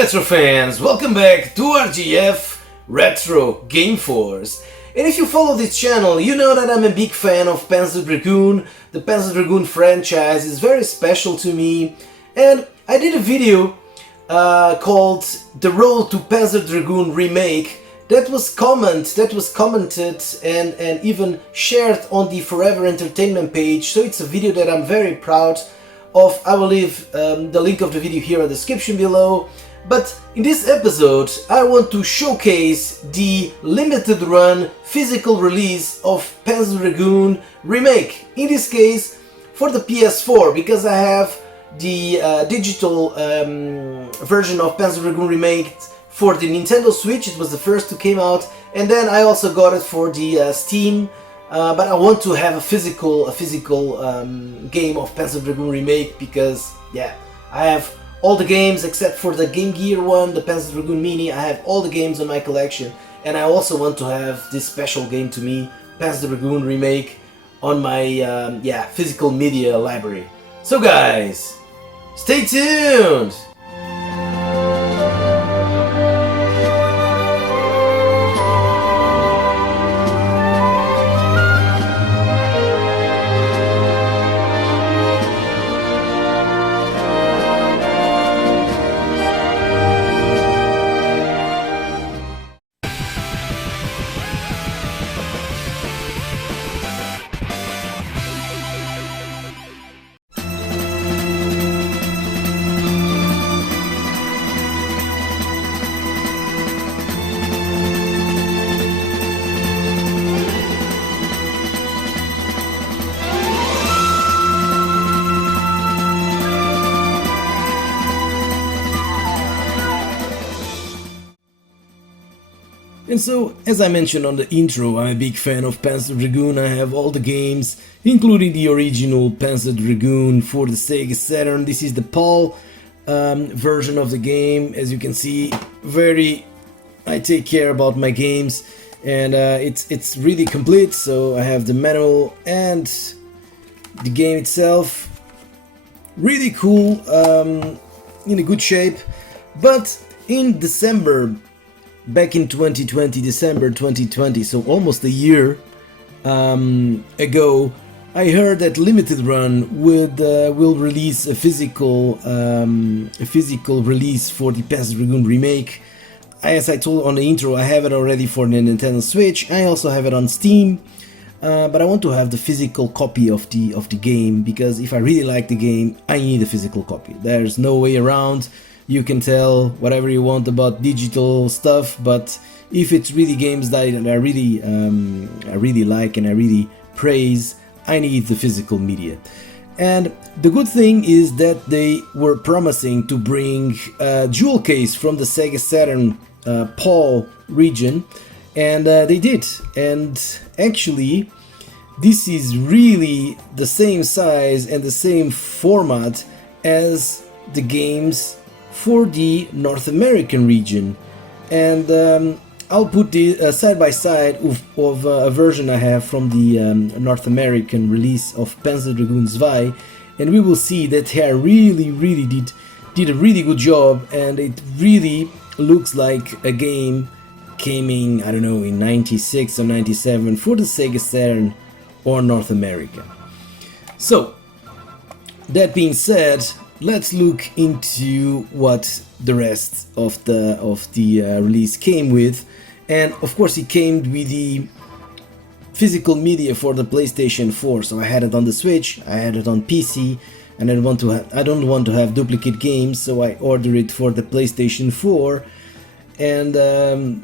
retro fans, welcome back to RGF Retro Game Force. And if you follow this channel, you know that I'm a big fan of Panzer Dragoon. The Panzer Dragoon franchise is very special to me, and I did a video called The Road to Panzer Dragoon Remake that was commented and even shared on the Forever Entertainment page, so it's a video that I'm very proud of. I will leave the link of the video here in the description below. But in this episode I want to showcase the limited run physical release of Panzer Dragoon Remake, in this case for the PS4, because I have the digital version of Panzer Dragoon Remake for the Nintendo Switch. It was the first to come out, and then I also got it for the Steam. But I want to have a physical game of Panzer Dragoon Remake, because yeah, I have all the games except for the Game Gear one, the Panzer Dragoon Mini. I have all the games in my collection, and I also want to have this special game to me, Panzer Dragoon Remake, on my physical media library. So guys, stay tuned! And so, as I mentioned on the intro, I'm a big fan of Panzer Dragoon. I have all the games, including the original Panzer Dragoon for the Sega Saturn. This is the PAL version of the game. As you can see, I take care about my games, and it's really complete. So I have the manual and the game itself. Really cool, in a good shape. But in December, back in 2020, December 2020, so almost a year ago, I heard that Limited Run will release a physical release for the Panzer Dragoon Remake. As I told on the intro, I have it already for the Nintendo Switch. I also have it on Steam, but I want to have the physical copy of the game, because if I really like the game, I need a physical copy. There's no way around. You can tell whatever you want about digital stuff, but if it's really games that I really like and I really praise, I need the physical media. And the good thing is that they were promising to bring a jewel case from the Sega Saturn PAL region, and they did. And actually, this is really the same size and the same format as the games for the North American region, and I'll put the side by side of a version I have from the North American release of Panzer Dragoon 2, and we will see that they really did a really good job, and it really looks like a game came in, I don't know, in 96 or 97 for the Sega Saturn or North America. So that being said, let's look into what the rest of the release came with. And of course it came with the physical media for the PlayStation 4. So I had it on the Switch, I had it on PC, and I don't want to have duplicate games, so I ordered it for the PlayStation 4. And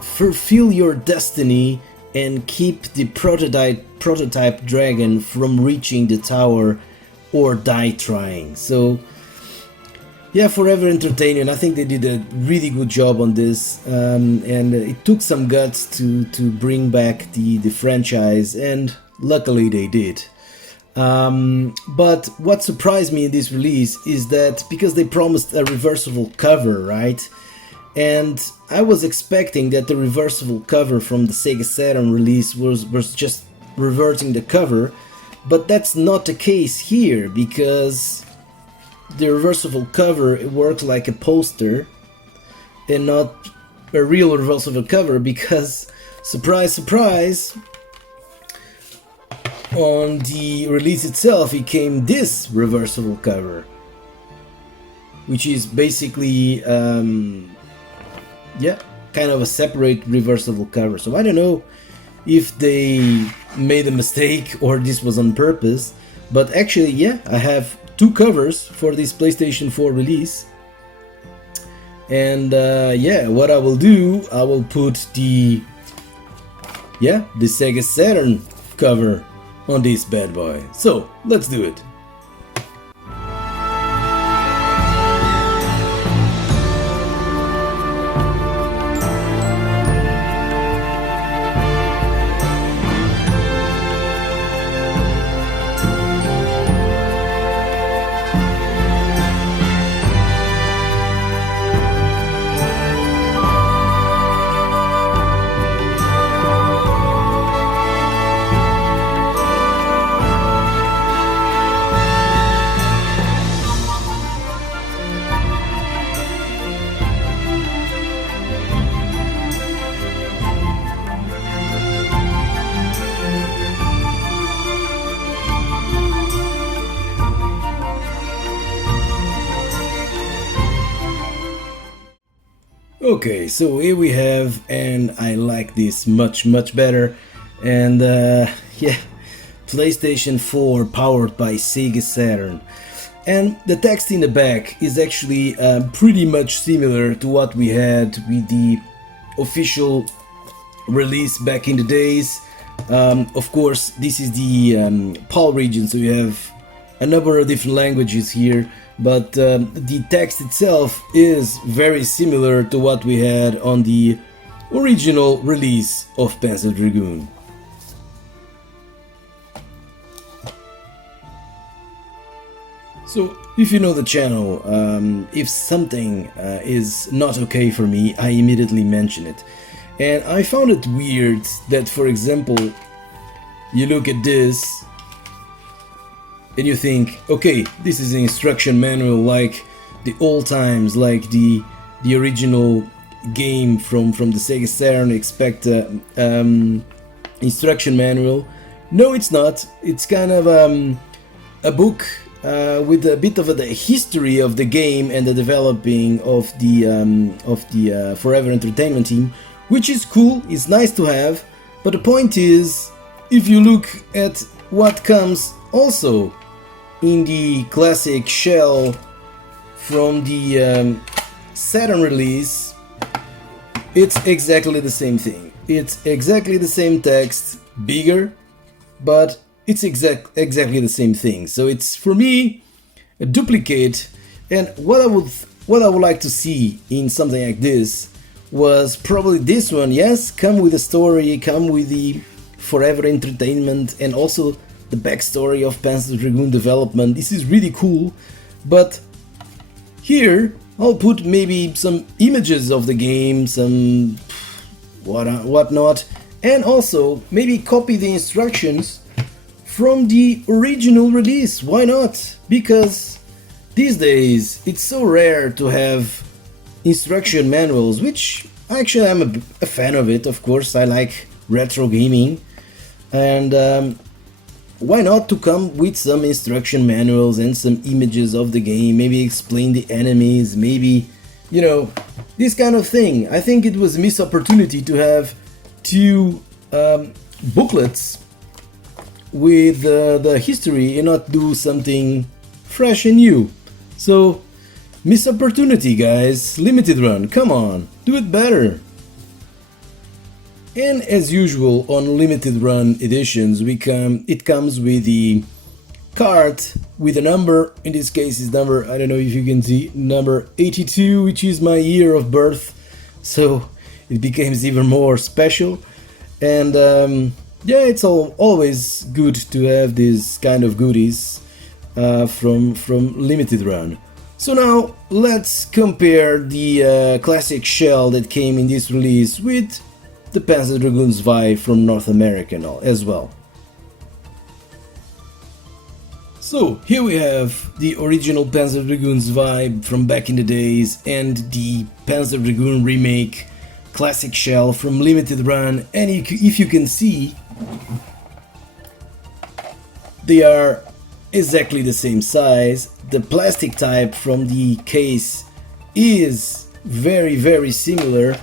fulfill your destiny and keep the prototype dragon from reaching the tower or die trying. So yeah, Forever Entertainment, I think they did a really good job on this, and it took some guts to bring back the franchise, and luckily they did. But what surprised me in this release is that, because they promised a reversible cover, right? And I was expecting that the reversible cover from the Sega Saturn release was just reverting the cover, but that's not the case here, because the reversible cover it works like a poster and not a real reversible cover, because surprise surprise, on the release itself it came this reversible cover, which is basically yeah, kind of a separate reversible cover. So I don't know if they made a mistake or this was on purpose, but actually yeah, I have two covers for this PlayStation 4 release. And yeah, what I will do, I will put the Sega Saturn cover on this bad boy. So let's do it. Okay, so here we have, and I like this much better, and yeah, PlayStation 4 powered by Sega Saturn. And the text in the back is actually pretty much similar to what we had with the official release back in the days. Of course, this is the PAL region, so you have a number of different languages here, but the text itself is very similar to what we had on the original release of Panzer Dragoon. So, if you know the channel, if something is not okay for me, I immediately mention it. And I found it weird that, for example, you look at this and you think, okay, this is an instruction manual like the old times, like the original game from the Sega Saturn, expect instruction manual. No, it's not. It's kind of a book with a bit of the history of the game and the developing of the Forever Entertainment team, which is cool. It's nice to have. But the point is, if you look at what comes also in the classic shell from the Saturn release, it's exactly the same thing. It's exactly the same text, bigger, but it's exactly the same thing. So it's, for me, a duplicate. And what I would like to see in something like this was probably this one. Yes, come with a story, come with the Forever Entertainment, and also the backstory of Panzer Dragoon development. This is really cool, but here I'll put maybe some images of the game, some whatnot, and also maybe copy the instructions from the original release. Why not? Because these days it's so rare to have instruction manuals, which actually I'm a fan of it. Of course, I like retro gaming, and why not to come with some instruction manuals and some images of the game, maybe explain the enemies, maybe, you know, this kind of thing. I think it was a missed opportunity to have two booklets with the history and not do something fresh and new. So, missed opportunity, guys. Limited run, come on, do it better. And as usual on limited run editions, it comes with the card with a number. In this case is number, I don't know if you can see, number 82, which is my year of birth, so it becomes even more special. And yeah, it's always good to have these kind of goodies from limited run. So now let's compare the classic shell that came in this release with the Panzer Dragoon Zwei from North America as well. So here we have the original Panzer Dragoon's vibe from back in the days and the Panzer Dragoon Remake classic shell from limited run, and if you can see, they are exactly the same size. The plastic type from the case is very similar.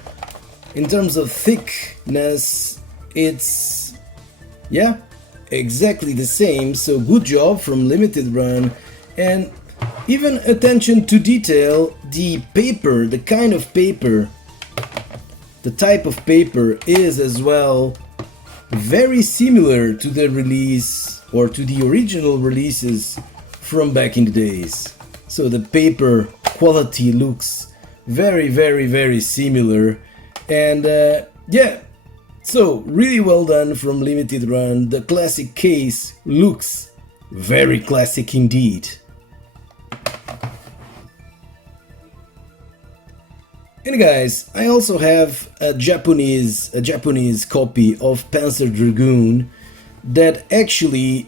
In terms of thickness, it's exactly the same, so good job from limited run. And even attention to detail, the paper, the kind of paper, the type of paper is as well very similar to the release or to the original releases from back in the days. So the paper quality looks very similar, and so really well done from limited run. The classic case looks very classic indeed. And guys, I also have a Japanese copy of Panzer Dragoon that actually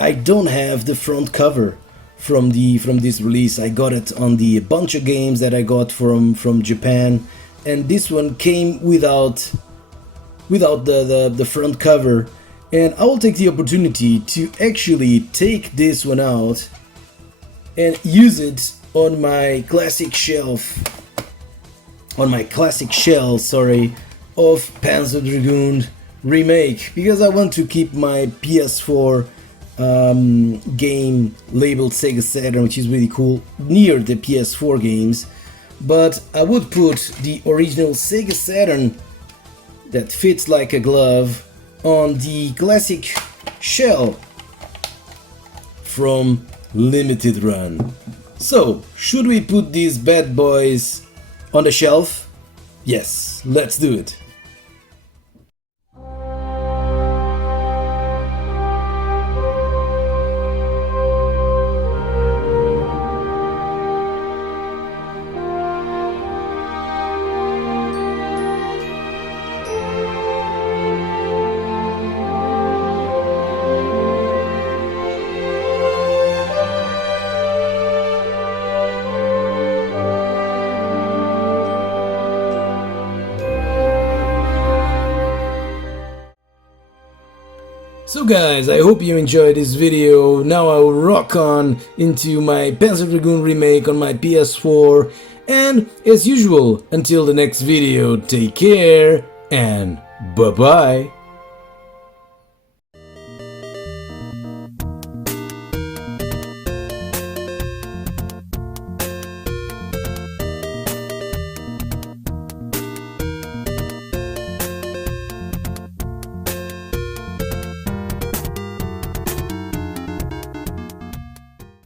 I don't have the front cover from this release. I got it on the bunch of games that I got from Japan, and this one came without the front cover, and I will take the opportunity to actually take this one out and use it on my classic shell, sorry, of Panzer Dragoon Remake, because I want to keep my PS4 game labeled Sega Saturn, which is really cool, near the PS4 games, but I would put the original Sega Saturn that fits like a glove on the classic shell from limited run. So, should we put these bad boys on the shelf? Yes, let's do it. So guys, I hope you enjoyed this video. Now I will rock on into my Panzer Dragoon Remake on my PS4, and as usual, until the next video, take care and bye bye.